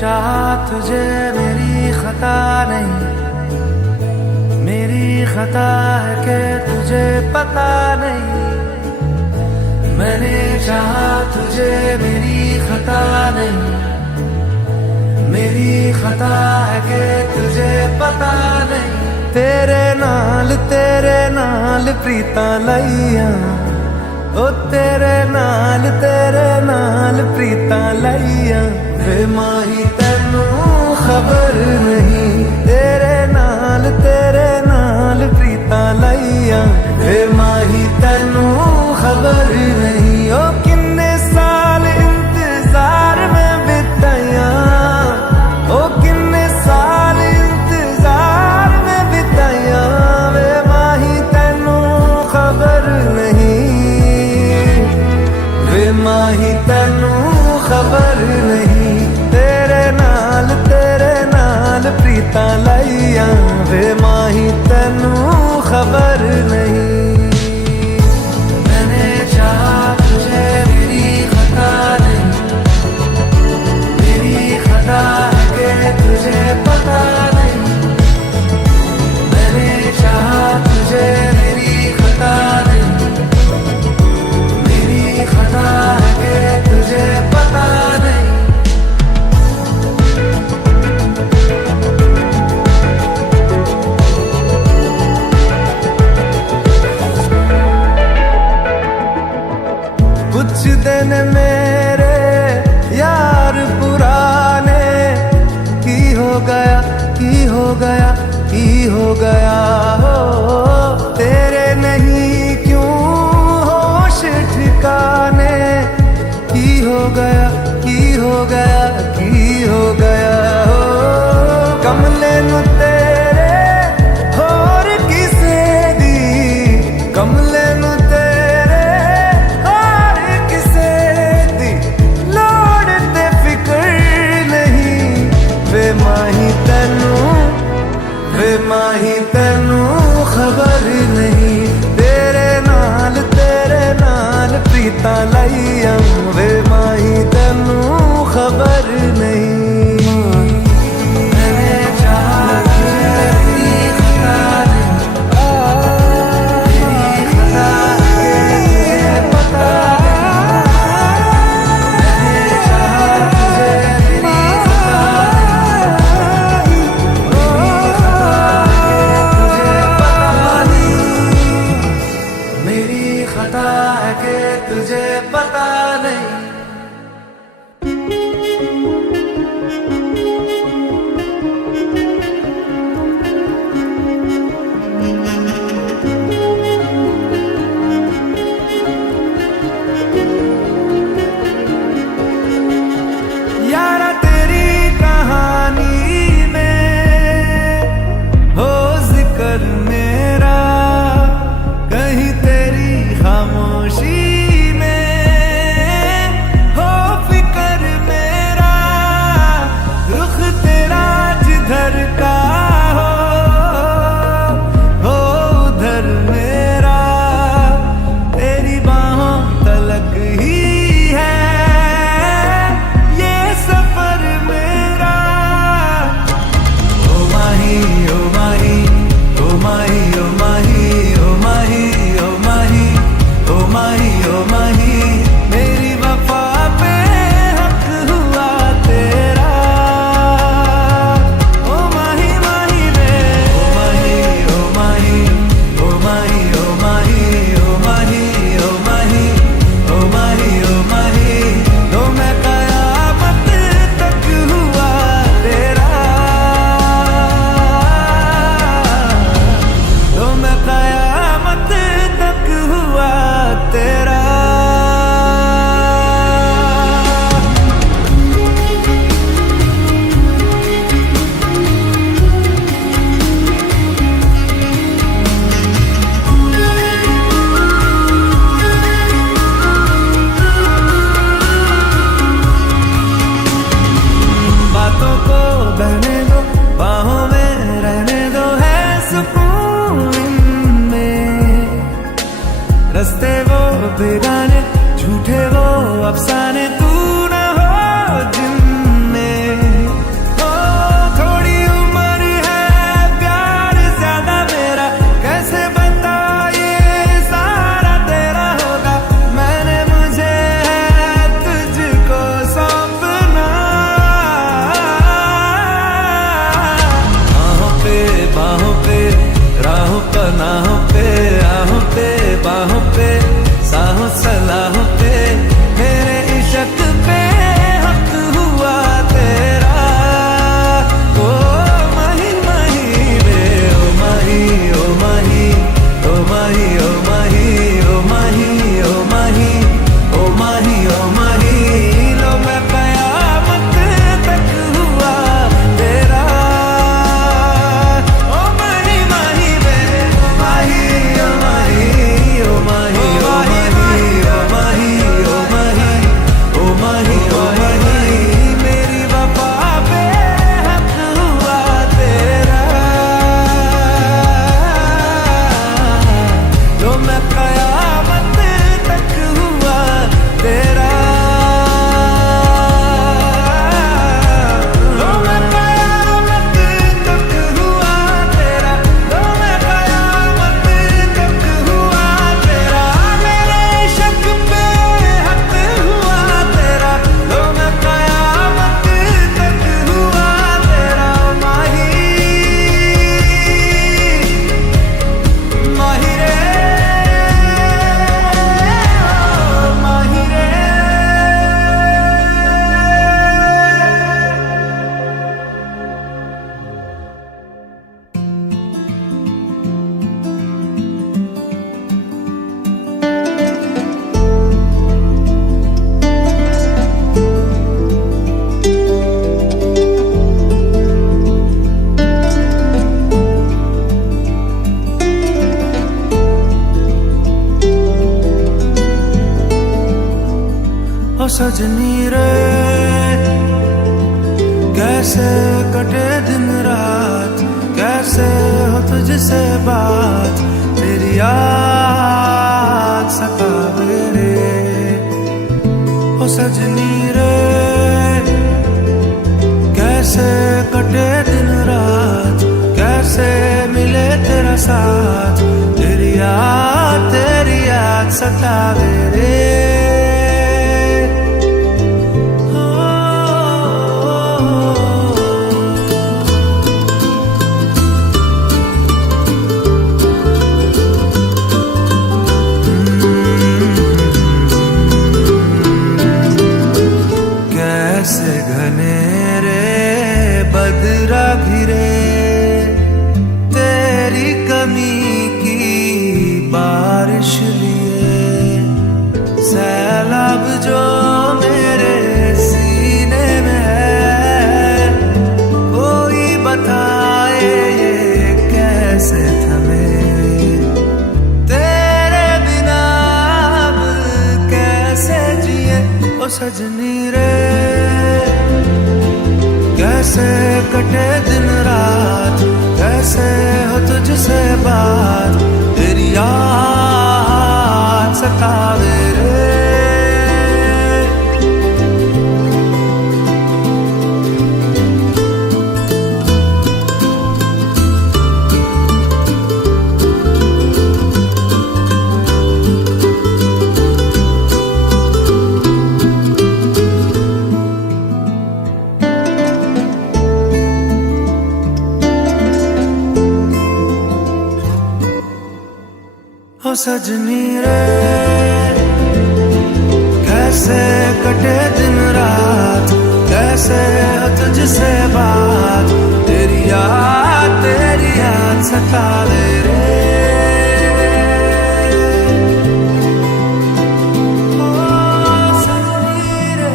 चाहा तुझे मेरी खता नहीं, मेरी खता है कि तुझे पता नहीं। मैंने चाहा तुझे मेरी खता नहीं, मेरी खता है कि तुझे पता नहीं। तेरे नाल प्रीता लाइया, ओ तेरे नाल प्रीता लाइया। वे माही तेनू खबर नहीं, तेरे नाल प्रीता लाइया। वे माही तेनू खबर नहीं, ओ किन्ने साल इंतजार में बिताया, ओ किन्ने साल इंतजार में बिताया। वे माही तेनू खबर नहीं, वे माही तेनू खबर नहीं। तेरे नाल प्रीता लाइया, वे माही तेनू खबर नहीं। मैंने चाहा तुझे मेरी खता नहीं, मेरी खता है कि तुझे पता नहीं। मैंने चाहा तुझे मेरी खता नहीं, मेरी खता है कि तुझे पता नहीं। कुछ दिन मेरे यार पुराने की हो गया, की हो गया, की हो गया। हो तेरे नहीं क्यों होश ठिकाने, की हो गया, की हो गया, की हो गया। हो कमले नु तेरे होर किसे दी, कमले नु माही तेनू खबर नहीं। तेरे नाल प्रीता लाइया, वे माही तेनू खबर नहीं। मैंने चाहा तुझे मेरी खता नहीं, मेरी खता है कि तुझे पता नहीं। मैंने चाहा तुझे मेरी खता नहीं, मेरी खता है कि तुझे पता नहीं। यारा तेरी कहानी में हो जिक्र मेरा, कहीं तेरी खामोशी में हो फिक्र मेरा। रुख तेरा जिधर का हो उधर मेरा, तेरी बाहों तलक ही है ये सफर मेरा। ओ माही, ओ माही, ओ माही, ओ माही, ओ माही, ओ माही, ओ माही, ओ माही। मेरी वफा पे हक हुआ तेरा, ओ माही, माही रे। ओ माही, ओ माही, ओ माही, ओ माही, ओ माही, ओ माही, ओ माही, ओ माही। तो मैं कयामत तक हुआ तेरा, तो मैं कयामत तक हुआ तेरा। बातों को बहने दो, बाहों में रहने दो, है सुकून इनमें। रस्ते वो बेगाने, झूठे वो अफसाने, तू न हो जिनमें। बाहों पे, साहों सलाहों पे, मेरे इश्क पे हक हुआ तेरा। ओ माही माही रे, ओ माही, ओ माही, ओ माही, ओ माही, ओ माही, ओ माही, ओ माही, ओ माही, लो मैं कयामत तक हुआ तेरा। ओ माही माही रे, ओ माही, ओ माही, ओ माही, ओ माही, ओ माही, ओ माही, ओ माही, ओ माही, मेरी वफा पे हक हुआ तेरा। लो मैं कयामत तक हुआ तेरा। लो मैं कयामत तक हुआ तेरा। लो मैं कयामत तक हुआ तेरा। मेरे इश्क पे हक हुआ तेरा। लो मैं कयामत तक हुआ तेरा। माही माही रे, माही रे। ओ सजनी रे, कैसे कटे दिन रात, कैसे हो तुझसे बात, तेरी याद सतावे रे। ओ सजनी रे, कैसे कटे दिन रात, कैसे मिले तेरा साथ, तेरी याद सतावे रे। कैसे घनेरे बदरा घिरे, तेरी कमी की बारिश लिए, सैलाब जो मेरे सीने में है, कोई बताए ये कैसे थमे, तेरे बिना अब कैसे जिए। ओ सजनी रे, कैसे कटे दिन रात, कैसे हो तुझसे बात, तेरी याद सतावे रे। ओ सजनी रे, कैसे कटे दिन रात, कैसे हो तुझसे बात, तेरी याद सतावे रे। ओ सजनी रे,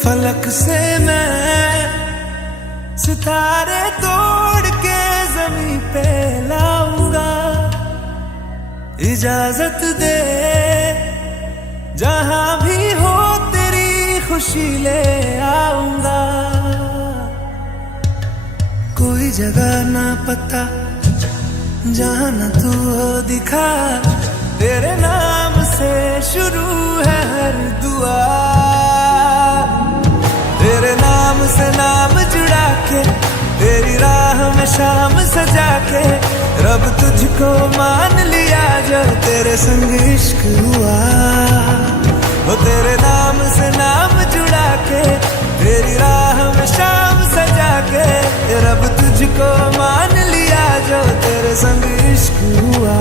फलक से मैं सितारे तोड़ के जमीन पे लाऊंगा, इजाजत दे जहां भी हो तेरी खुशी ले आऊंगा। कोई जगह ना पता जहां न तू हो दिखा, तेरे नाम से शुरू है हर दुआ, तेरे नाम से नाम जुड़ा के, तेरी राह में शाम सजा के, रब तुझको मान लिया जो तेरे संग इश्क हुआ। वो तेरे नाम से नाम जुड़ा के, तेरी राह में शाम सजा के, रब तुझको मान लिया जो तेरे संग इश्क हुआ।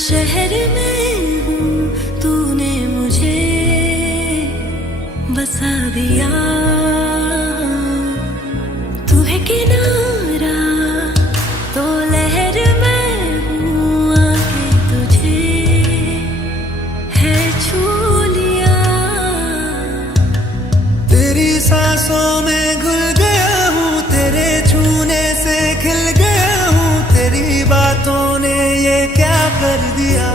शहर में हूँ, तूने मुझे बसा दिया। तू है किनारा तो लहर में हूँ, आके तुझे है छू लिया। तेरी सांसों में घुल गया हूँ, तेरे छूने से खिल गया हूँ, तेरी बातों ने ये क्या कर दिया।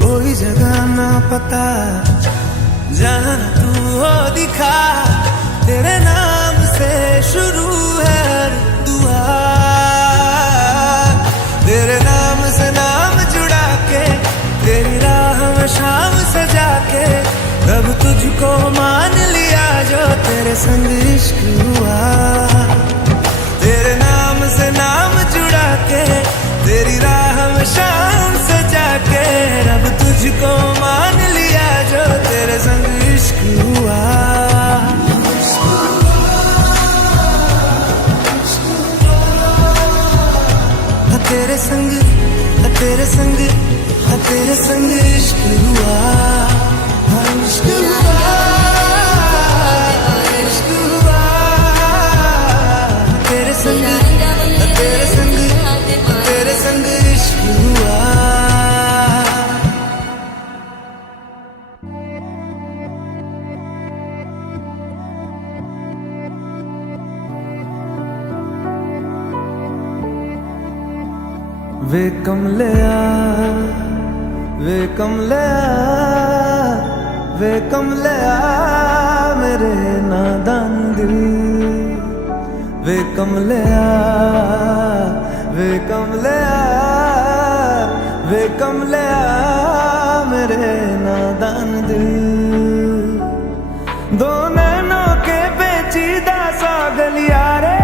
कोई जगह ना पता जहाँ तू हो दिखा, तेरे नाम से शुरू है हर दुआ, तेरे नाम से नाम जुड़ा के, तेरी राह में शाम सजा के, रब तुझको मान लिया जो तेरे संग इश्क हुआ। तेरे नाम से नाम जुड़ा के, तेरी राह में शाम सजा के, रब तुझको मान लिया जो तेरे संग इश्क हुआ। तेरे संग, तेरे संग, तेरे संग इश्क हुआ, इश्क हुआ, इश्क हुआ। तेरे संग, तेरे संग, तेरे संग इश्क हुआ। वे कमलिया, वे कमलिया, वे कमलिया मेरे नादान दिल। वे कमलिया, वे कमलिया, वे कमलिया मेरे नादान दिल। दो नैनों के पेचीदा सा गलियारे,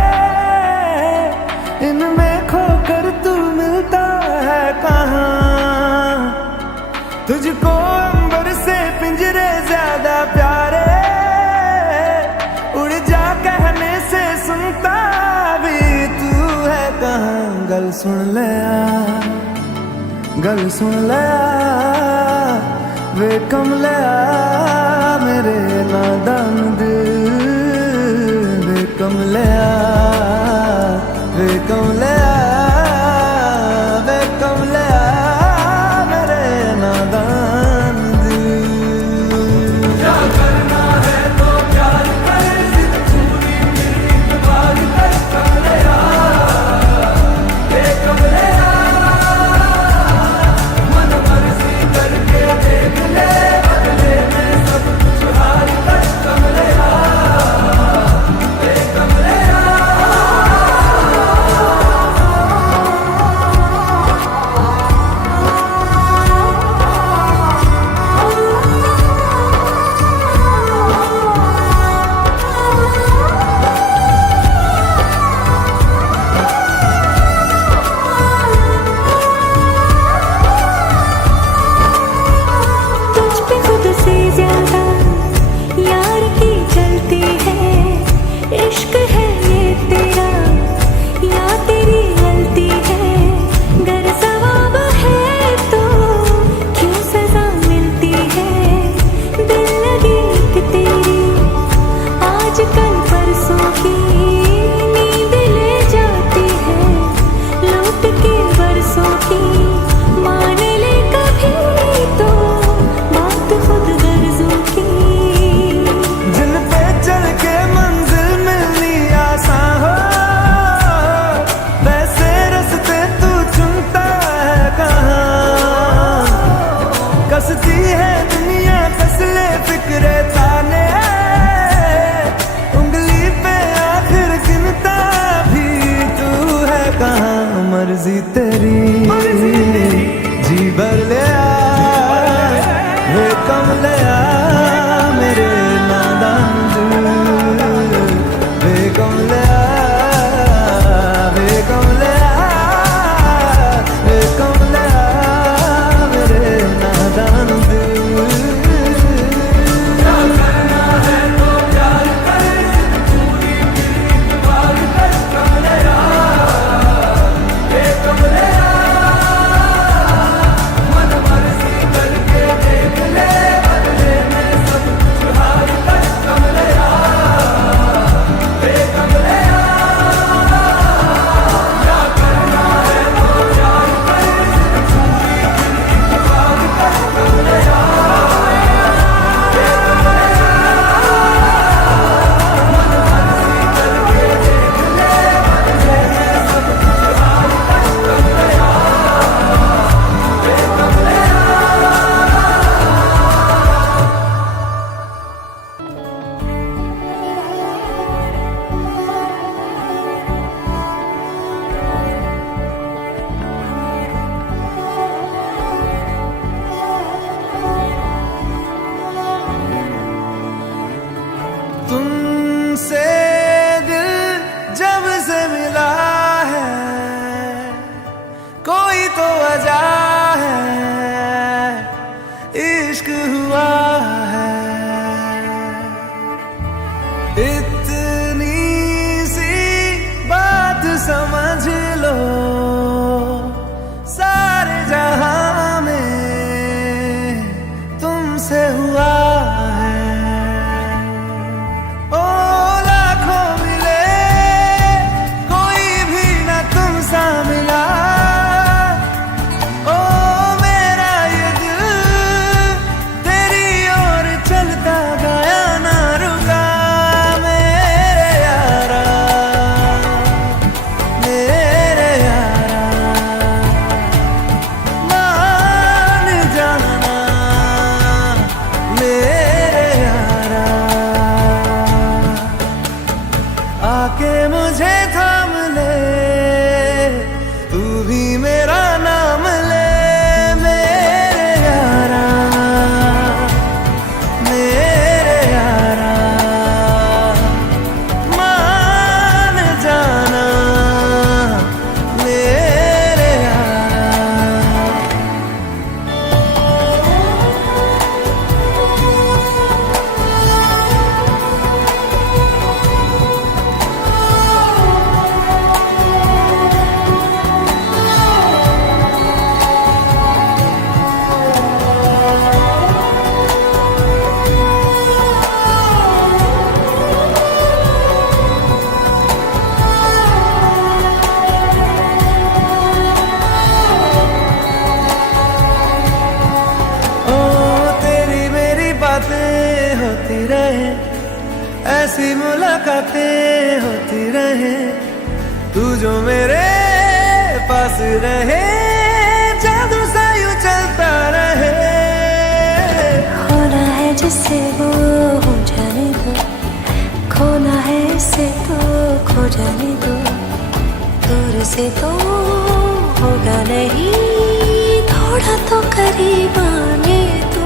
इनमें खोकर तू मिलता है कहाँ। तुझको अंबर से पिंजरे ज्यादा प्यारे, उड़ जा कहने से सुनता भी तू है कहाँ। गल सुन ले आ, गल सुन ले आ, वे कमलिया मेरे नादान दिल। वे कमलिया, वे कमलिया, वे कमलिया मेरे नादान दिल। क्या करना है तो प्यार कर, जिद पूरी मेरी बात कर कमलिया। वे कमलिया मन मर्जी करके देख ले, बदले में रहता ने उंगली पे आखिर गिनता भी तू है कहाँ मर्जी तेरी जी भर ले वे कम ले मेरे नादान दिल वे कम ले वे कम ले वे कम ले मेरे नादान दिल तुमसे दिल जब से मिला है कोई तो वजह है इश्क हुआ है इतनी सी बात समझ लो सारे जहां में तुमसे हुआ आके मुझे थाम ले तू भी मेरा नाम ले मेरे यारा मान जाना मेरे यारा होती रहे ऐसी मुलाकातें होती रहे तू जो मेरे पास रहे जादू सा यूं चलता रहे होना है जिससे वो हो जाने दो खोना है इससे तो खो जाने दो दूर से तो होगा नहीं थोड़ा तो करीब आने दो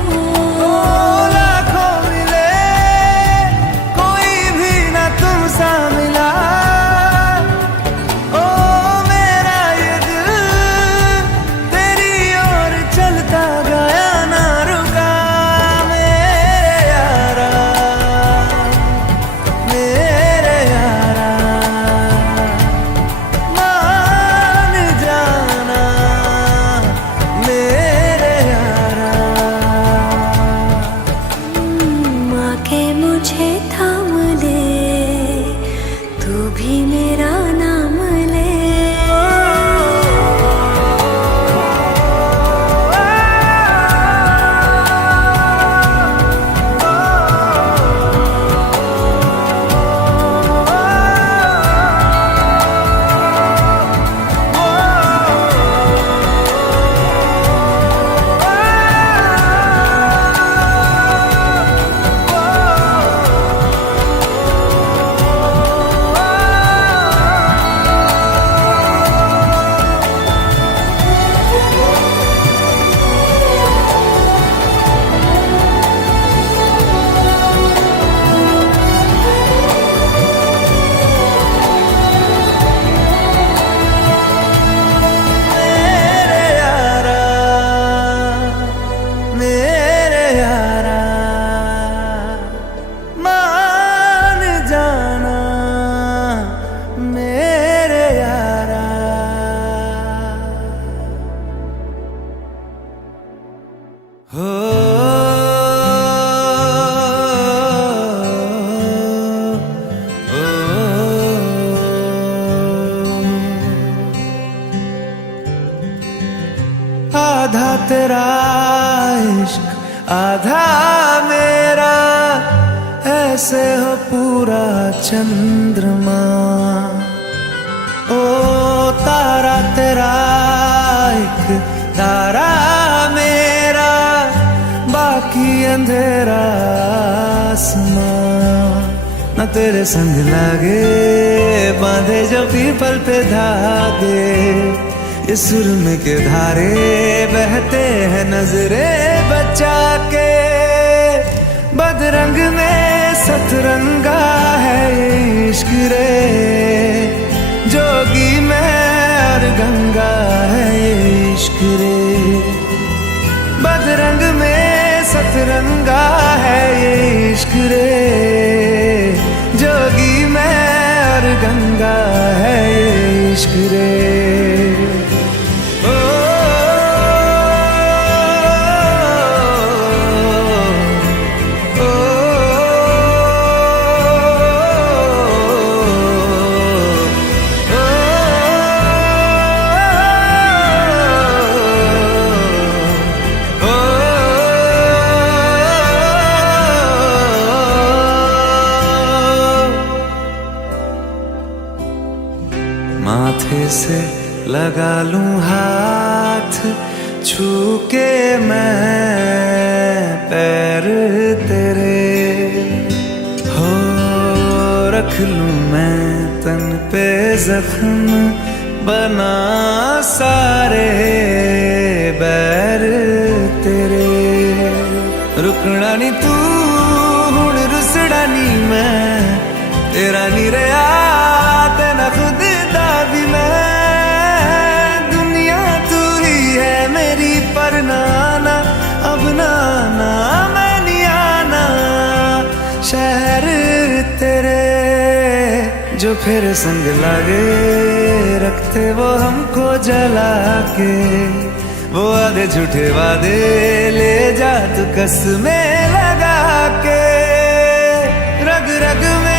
जैसे हो पूरा चंद्रमा। ओ तारा तेरा एक तारा मेरा, बाकी अंधेरा आसमां। न तेरे संग लागे बांधे जो पीपल पे धागे, ये सुरम के धारे बहते हैं नजरे बचा के। बदरंग में सतरंगा है ये इश्क रे, जोगी में और गंगा है ये इश्क रे। बदरंग में सतरंगा है ये इश्क रे, जोगी में और गंगा है ये इश्क रे। माथे से लगा लूं हाथ, छू के मैं पैर तेरे। हो रख लूं मैं तन पे जख्म, बना सारे बैर तेरे। रुकना नी तू हुण रुसड़ा नी मैं, तेरा नी रहा तेना खुद भी मैं। दुनिया तू ही है मेरी पर नाना, अब नाना मैं नहीं आना। शहर तेरे जो फिर संग लागे, रखते वो हमको जला के। वो आधे झूठे वादे ले जा तू कसमें लगा के। रग रग में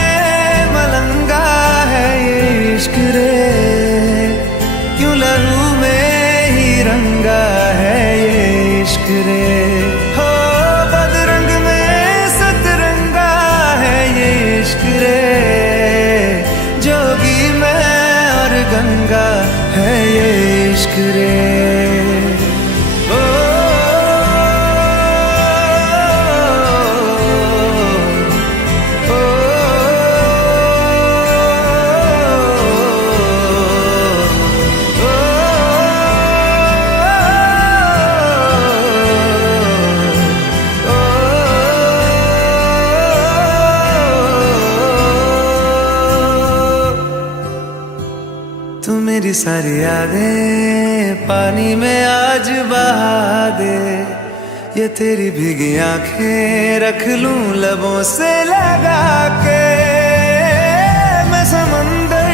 मलंगा है ये इश्क रे, क्यों लहू में ही रंगा है ये इश्क रे। हो बदरंग में सतरंगा है ये इश्क रे, जोगी में और गंगा है ये इश्क रे। तू मेरी सारी यादें पानी में आज बहा दे। ये तेरी भीगी आंखें रख लूं लबों से लगा के। मैं समंदर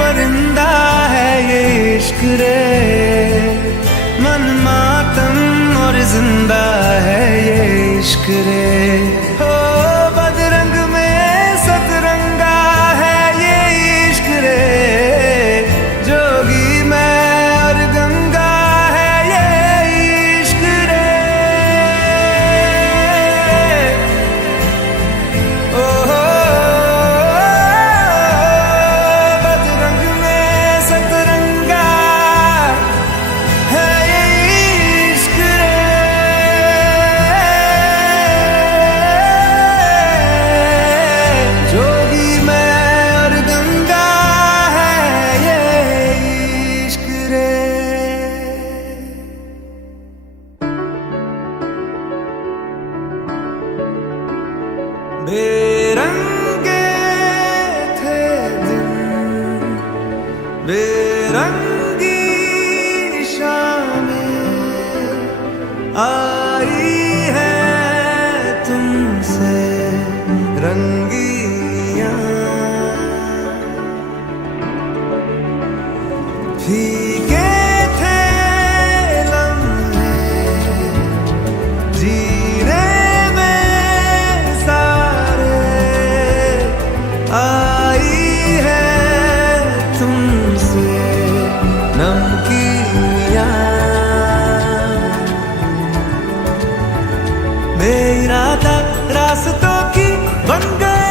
परिंदा है ये इश्क रे, मन मातम और जिंदा है ये इश्क रे। हो बदरंग में सतरंगा है ये इश्क रे, जोगी मैं और गंगा है ये इश्क रे। ओ बदरंग में सतरंगा है ये इश्क रे, जोगी मैं और गंगा है ये इश्क रे। बेरंगे थे दिन, बेरंगी शामें आई है तुमसे रंगियां। फीके थे लम्हे जीने में सारे, आई है तुमसे नमकीनियां। बेइरादा रास्तों की बन गए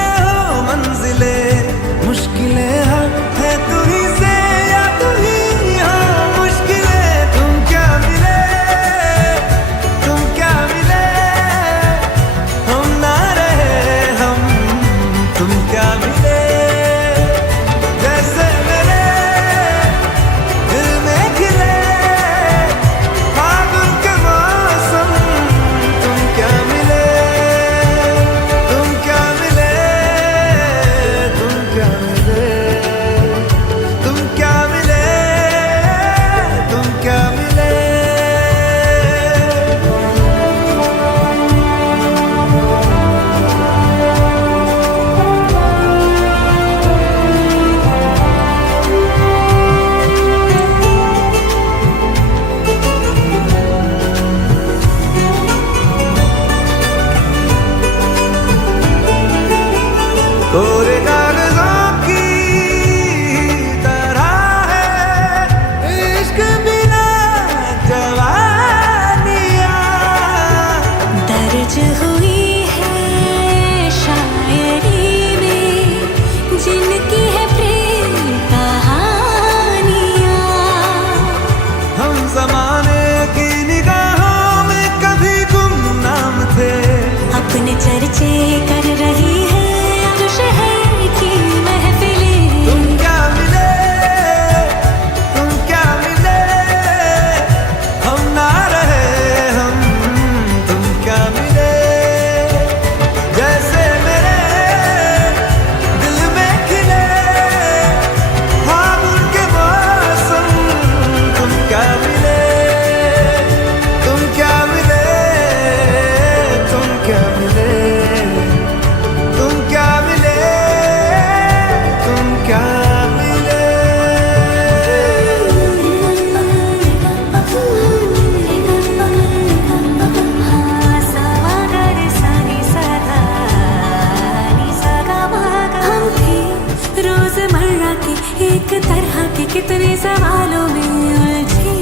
एक तरह के कितने सवालों में उलझे,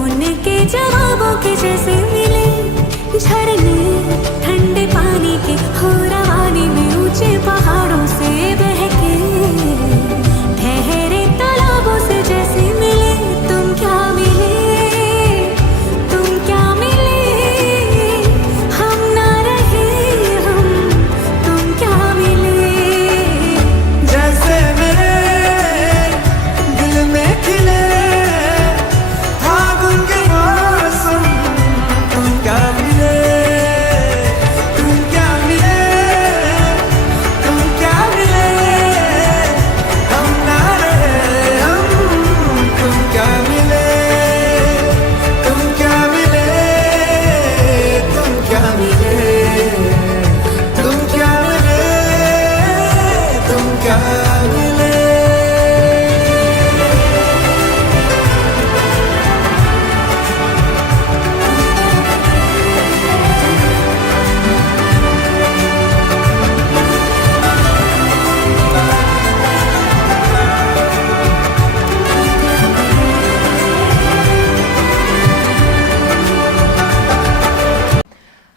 उनके जवाबों के जैसे मिले झरने ठंडे पानी के हो रवानी में ऊंचे पहाड़ों से बहके, ठहरे तालाबों से जैसे मिले तुम क्या मिले, तुम क्या मिले, हम ना रहे हम, तुम क्या मिले। जैसे मेरे दिल में खिले फागुन के मौसम, तुम क्या मिले, तुम क्या मिले, तुम क्या मिले, हम ना रहे हम, तुम क्या मिले, तुम क्या मिले, तुम क्या मिले, तुम क्या मिले, तुम क्या मिले।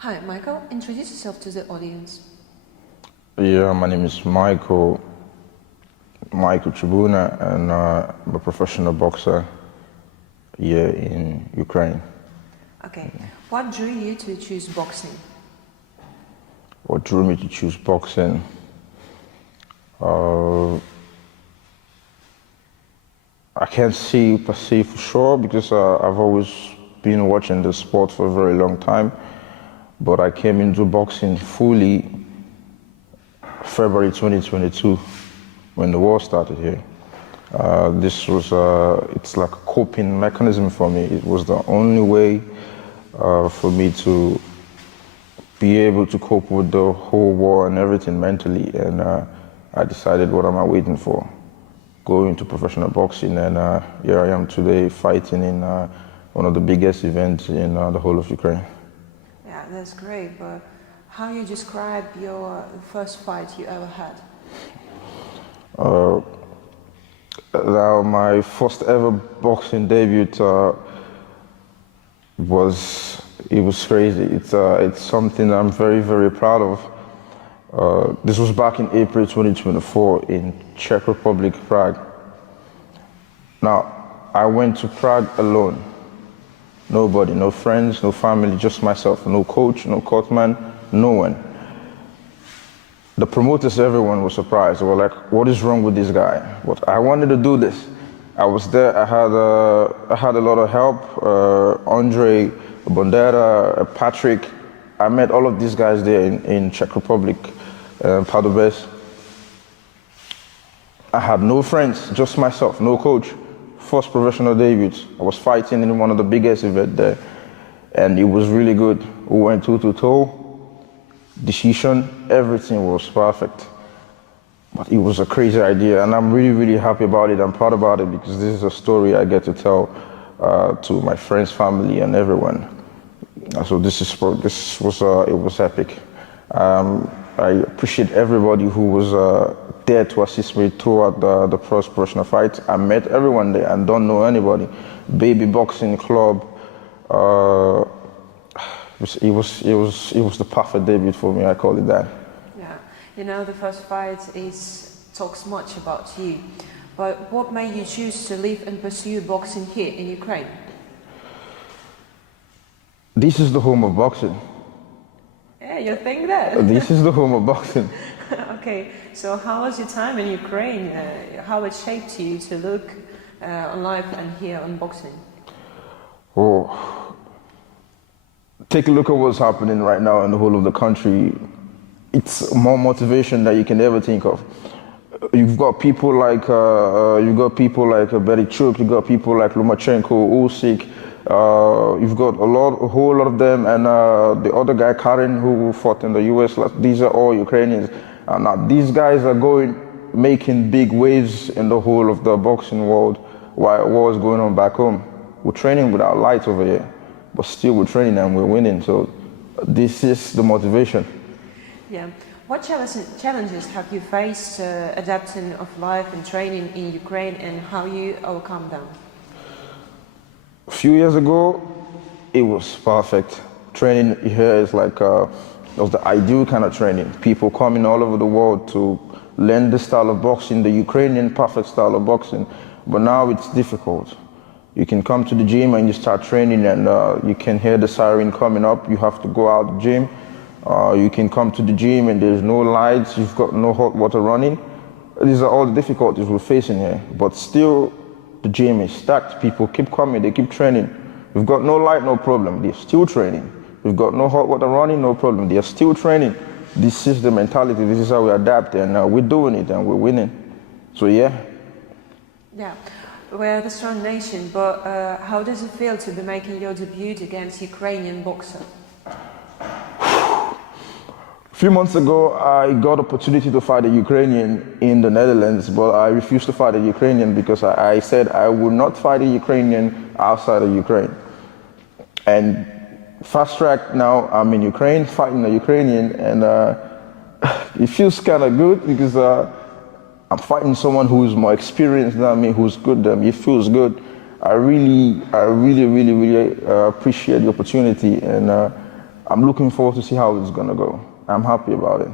Hi, Michael. Introduce yourself to the audience. Yeah, my name is Michael Tribuna, and I'm a professional boxer here in Ukraine. Okay. What drew you to choose boxing? What drew me to choose boxing? I can't say per se for sure because I've always been watching the sport for a very long time, but I came into boxing fully February 2022 when the war started here. This was, it's like a coping mechanism for me. It was the only way for me to be able to cope with the whole war and everything mentally. And I decided, what am I waiting for? Go into professional boxing, and here I am today fighting in one of the biggest events in the whole of Ukraine. Yeah, that's great. But how you describe your first fight you ever had? Now, my first ever boxing debut was crazy. It's something I'm very, very proud of. This was back in April 2024 in Czech Republic, Prague. Now, I went to Prague alone. Nobody, no friends, no family, just myself. No coach, no courtman, no one. The promoters, everyone was surprised. They were like, what is wrong with this guy? But I wanted to do this. I was there, I had a lot of help. Andre, Bondera, Patrick. I met all of these guys there in Czech Republic, Pardubice. I had no friends, just myself, no coach. First professional debut. I was fighting in one of the biggest events there, and it was really good. We went toe-to-toe. Decision, everything was perfect. But it was a crazy idea, and I'm really, really happy about it. I'm proud about it because this is a story I get to tell to my friends, family, and everyone. So it was epic. I appreciate everybody who was there to assist me throughout the first professional fight. I met everyone there and don't know anybody. Baby Boxing Club. It was the perfect debut for me. I call it that. Yeah. You know, the first fight talks much about you. But what made you choose to live and pursue boxing here in Ukraine? This is the home of boxing. Yeah, you think that? This is the home of boxing. Okay, so how was your time in Ukraine? How it shaped you to look on life and here on boxing? Oh, take a look at what's happening right now in the whole of the country. It's more motivation than you can ever think of. You've got people like Berichuk, you've got people like Lomachenko, Usyk. You've got a whole lot of them, and the other guy, Karin, who fought in the US. These are all Ukrainians. Now these guys are making big waves in the whole of the boxing world while war is going on back home. We're training without lights over here, but still we're training and we're winning. So this is the motivation. Yeah. What challenges have you faced adapting of life and training in Ukraine, and how you overcome them? A few years ago, it was perfect. Training here is like, it was the ideal kind of training. People coming all over the world to learn the style of boxing, the Ukrainian perfect style of boxing. But now it's difficult. You can come to the gym and you start training and you can hear the siren coming up. You have to go out the gym. You can come to the gym and there's no lights. You've got no hot water running. These are all the difficulties we're facing here. But still, the gym is stacked. People keep coming, they keep training. We've got no light, no problem. They're still training. We've got no hot water running, no problem. They're still training. This is the mentality. This is how we adapt, and we're doing it, and we're winning. So yeah. Yeah, we're the strong nation, but how does it feel to be making your debut against Ukrainian boxer? A few months ago, I got opportunity to fight a Ukrainian in the Netherlands, but I refused to fight a Ukrainian because I said I would not fight a Ukrainian outside of Ukraine. And fast track now, I'm in Ukraine fighting a Ukrainian, and it feels kind of good because I'm fighting someone who's more experienced than me, who's good than me. It feels good. I really appreciate the opportunity, and I'm looking forward to see how it's gonna go. I'm happy about it.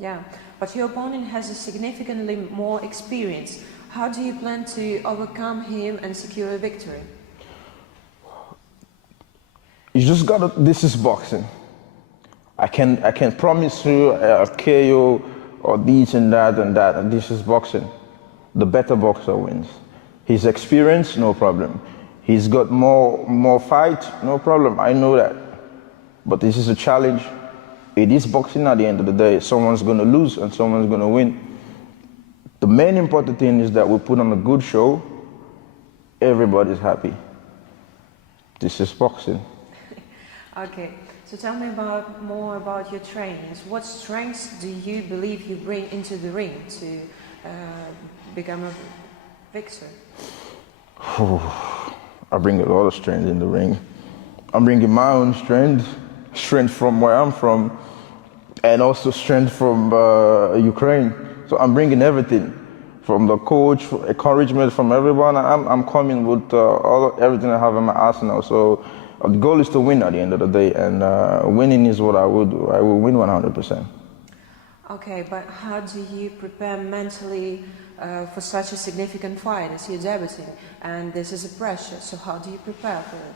Yeah, but your opponent has a significantly more experience. How do you plan to overcome him and secure a victory? You just gotta, this is boxing. I can promise you a KO or this and that, and this is boxing. The better boxer wins. His experience, no problem. He's got more fight, no problem, I know that. But this is a challenge. It is boxing at the end of the day. Someone's gonna lose and someone's gonna win. The main important thing is that we put on a good show, everybody's happy. This is boxing. Okay, so tell me more about your trainings. What strengths do you believe you bring into the ring to become a victor? I bring a lot of strength in the ring. I'm bringing my own strength from where I'm from, and also strength from Ukraine. So I'm bringing everything from the coach, encouragement from everyone. I'm coming with everything I have in my arsenal. So the goal is to win at the end of the day, and winning is what I will do. I will win 100%. Okay, but how do you prepare mentally for such a significant fight as you're debuting? And this is a pressure, so how do you prepare for it?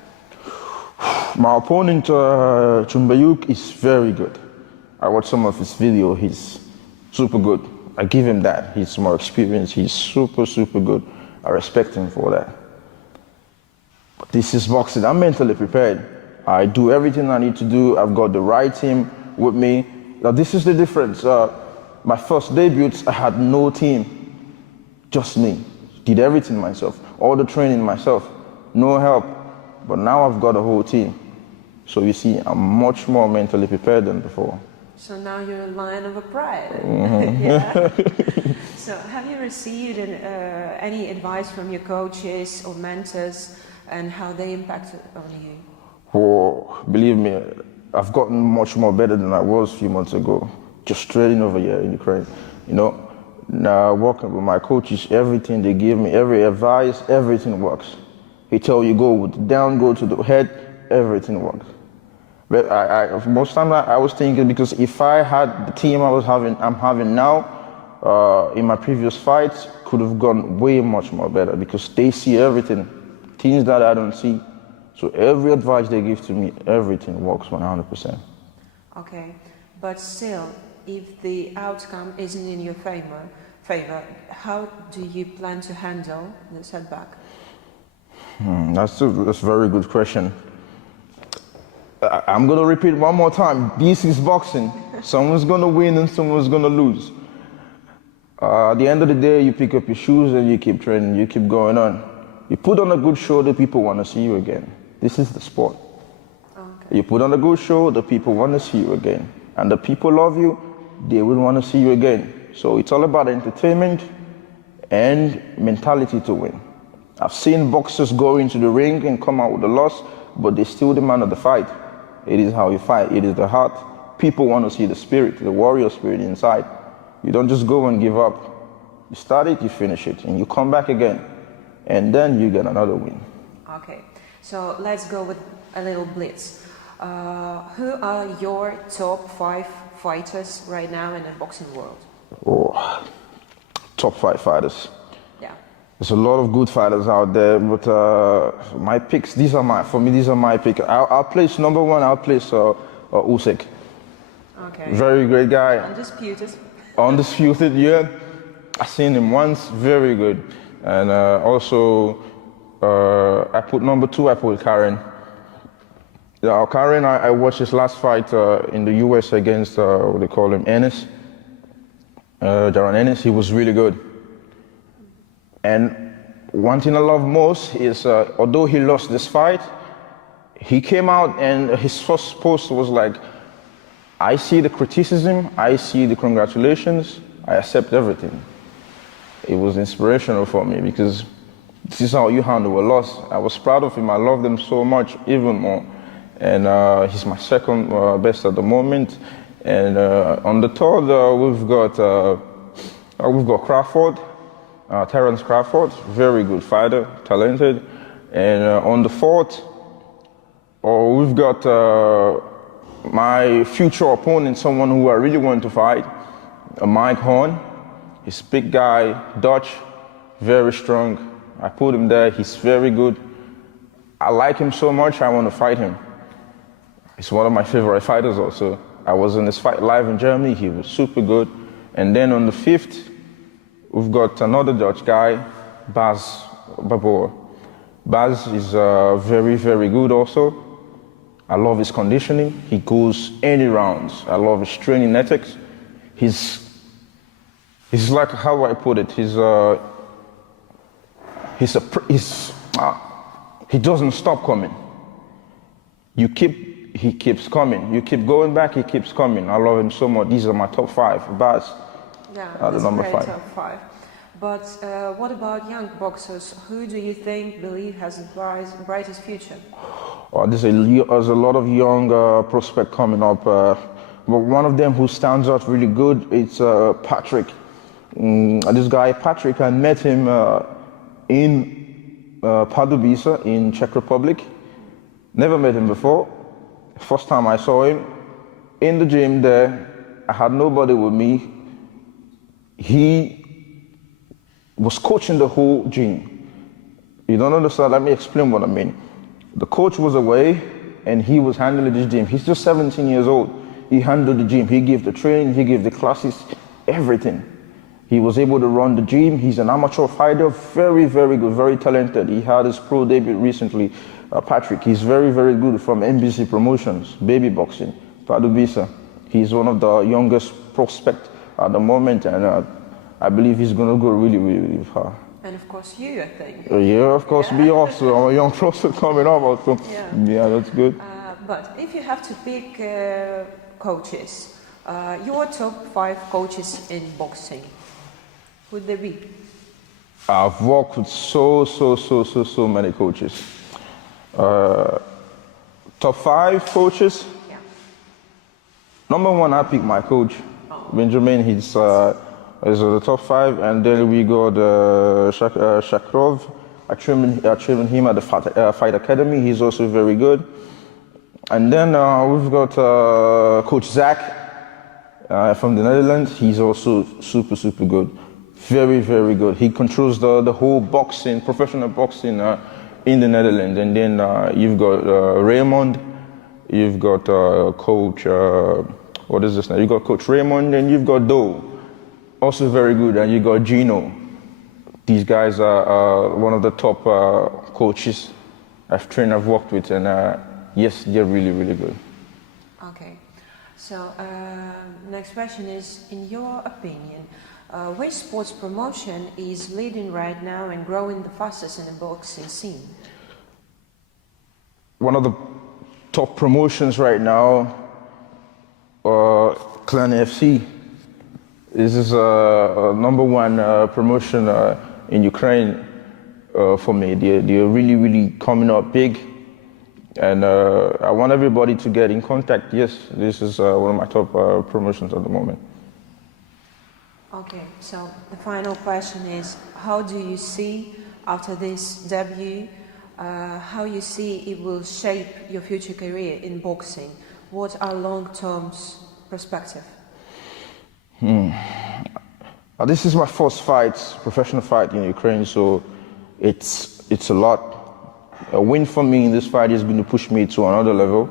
My opponent, Chumbayuk, is very good. I watched some of his video. He's super good. I give him that. He's more experienced. He's super good. I respect him for that. But this is boxing. I'm mentally prepared. I do everything I need to do. I've got the right team with me. Now, this is the difference. My first debuts, I had no team. Just me. Did everything myself. All the training myself. No help. But now I've got a whole team. So you see, I'm much more mentally prepared than before. So now you're a lion of a pride. Mm-hmm. Yeah. So have you received any advice from your coaches or mentors and how they impacted on you? Oh, believe me, I've gotten much more better than I was a few months ago. Just training over here in Ukraine. You know, now working with my coaches, everything they give me, every advice, everything works. He tell you go down, go to the head, everything works. But most times I was thinking, because if I had the team I'm having now, in my previous fights, could have gone way much more better because they see everything, things that I don't see. So every advice they give to me, everything works 100%. Okay, but still, if the outcome isn't in your favor, how do you plan to handle the setback? That's a very good question. I'm gonna repeat one more time. This is boxing. Someone's gonna win and someone's gonna lose. At the end of the day, you pick up your shoes and you keep training, you keep going on. You put on a good show, the people wanna see you again. This is the sport. Okay. You put on a good show, the people wanna see you again. And the people love you, they will wanna see you again. So it's all about entertainment and mentality to win. I've seen boxers go into the ring and come out with a loss, but they still demand the fight. It is how you fight. It is the heart people want to see the spirit, the warrior spirit inside. You don't just go and give up. You start it, you finish it, and you come back again, and then you get another win. Okay, so let's go with a little blitz. Who are your top 5 fighters right now in the boxing world? Oh, top 5 fighters. Yeah. There's a lot of good fighters out there, but my picks, these are my picks. I'll place number 1, I'll place Usyk. Okay. Very great guy. Undisputed. Undisputed, yeah. I seen him once, very good. And also, I put number 2, I put Karen. Yeah, Karen, I watched his last fight in the US against, what they call him, Ennis. Jaron Ennis, he was really good. And one thing I love most is, although he lost this fight, he came out and his first post was like, I see the criticism, I see the congratulations, I accept everything. It was inspirational for me because this is how you handle a loss. I was proud of him, I love him so much, even more. And he's my second best at the moment. And on the third, we've got Crawford, Terence Crawford, very good fighter, talented. And on the fourth, we've got my future opponent, someone who I really want to fight, Mike Horn. He's a big guy, Dutch, very strong. I put him there, he's very good. I like him so much, I want to fight him. He's one of my favorite fighters also. I was in this fight live in Germany, he was super good. And then on the fifth, we've got another Dutch guy, Bas Babor. Baz is very, very good also. I love his conditioning. He goes any rounds. I love his training ethics. He's like, how do I put it? He doesn't stop coming. He keeps coming. You keep going back, he keeps coming. I love him so much. These are my top 5. Baz, yeah, the number 5. Top 5. But what about young boxers? Who do you believe has the brightest future? There's a lot of young prospects coming up. But one of them who stands out really good, it's Patrick. This guy, Patrick, I met him in Pardubice in Czech Republic. Never met him before. First time I saw him in the gym there, I had nobody with me. He was coaching the whole gym. You don't understand? Let me explain what I mean. The coach was away and he was handling the gym. He's just 17 years old. He handled the gym. He gave the training, he gave the classes, everything. He was able to run the gym. He's an amateur fighter, very, very good, very talented. He had his pro debut recently. Patrick, he's very, very good from NBC Promotions, baby boxing, Pardubice. He's one of the youngest prospects at the moment, and I believe he's going to go really, really, really far. And of course you, I think. Yeah, of course, me also. I'm a young prospect coming up also. Yeah, that's good. But if you have to pick coaches, your top 5 coaches in boxing, who would they be? I've worked with so many coaches. Top 5 coaches? Yeah. Number 1, I pick my coach, Benjamin. He's the top 5, and then we got Shakrov. I trained him at the Fight Academy. He's also very good. And then we've got Coach Zach from the Netherlands. He's also super good. Very, very good. He controls the whole boxing, professional boxing in the Netherlands. And then you've got Raymond. You've got Coach, what is this now? You've got Coach Raymond, and you've got Doe. Also very good, and you got Gino. These guys are one of the top coaches I've worked with, and yes, they're really, really good. Okay, so next question is, in your opinion, which sports promotion is leading right now and growing the fastest in the boxing scene? One of the top promotions right now, Clan FC. This is number 1 promotion in Ukraine for me. They're really, really coming up big. And I want everybody to get in contact. Yes, this is one of my top promotions at the moment. Okay, so the final question is, how do you see after this debut, how you see it will shape your future career in boxing? What are long-term perspective? This is my first fight, professional fight in Ukraine, so it's a lot. A win for me in this fight is going to push me to another level.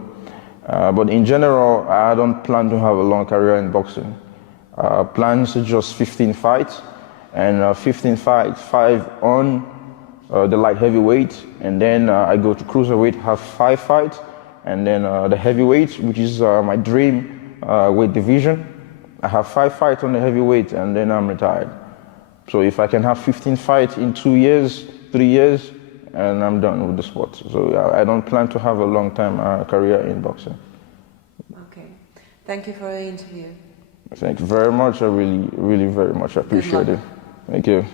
But in general, I don't plan to have a long career in boxing. Plans are just 15 fights, and 15 fights, 5 on the light heavyweight, and then I go to cruiserweight, have 5 fights, and then the heavyweight, which is my dream weight division. I have 5 fights on the heavyweight, and then I'm retired. So if I can have 15 fights in 2 years, 3 years, and I'm done with the sport. So I don't plan to have a long-time career in boxing. Okay, thank you for the interview. Thank you very much. I really very much appreciate it. Thank you.